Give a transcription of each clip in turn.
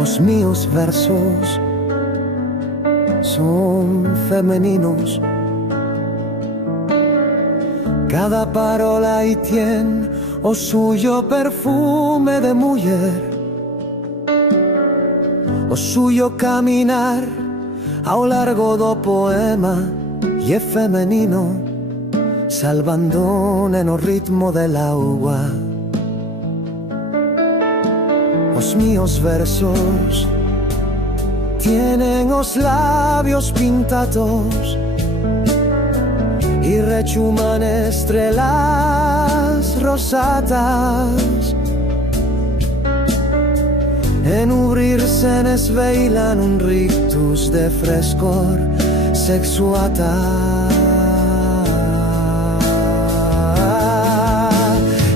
Os míos versos son femeninos. Cada parola aí tien o suyo perfume de muller, o suyo caminar ao largo do poema, e é femenino, salvando no ritmo del agua. Os míos versos tienen os labios pintados y rechuman estrelas rosadas. En ubrirse nesveilan un rictus de frescor sexuata.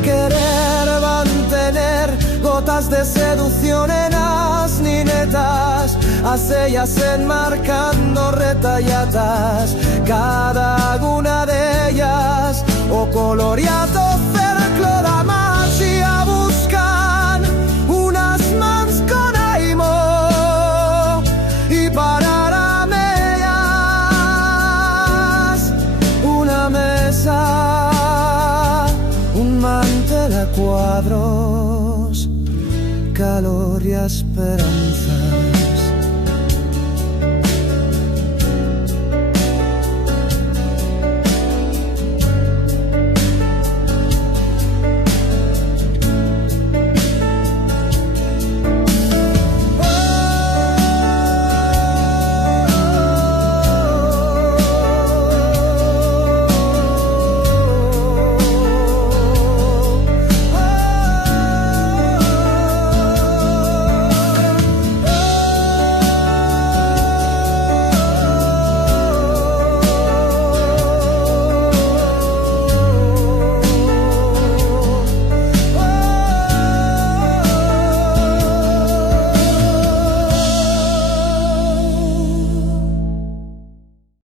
Querer mantener gotas de seducción en las ninetas, as ellas enmarcando retalladas, cada una de ellas o coloriato cerclo da magia. Buscan unas mans con aimo y para mellas una mesa, un mantel a cuadros, calor y esperanza.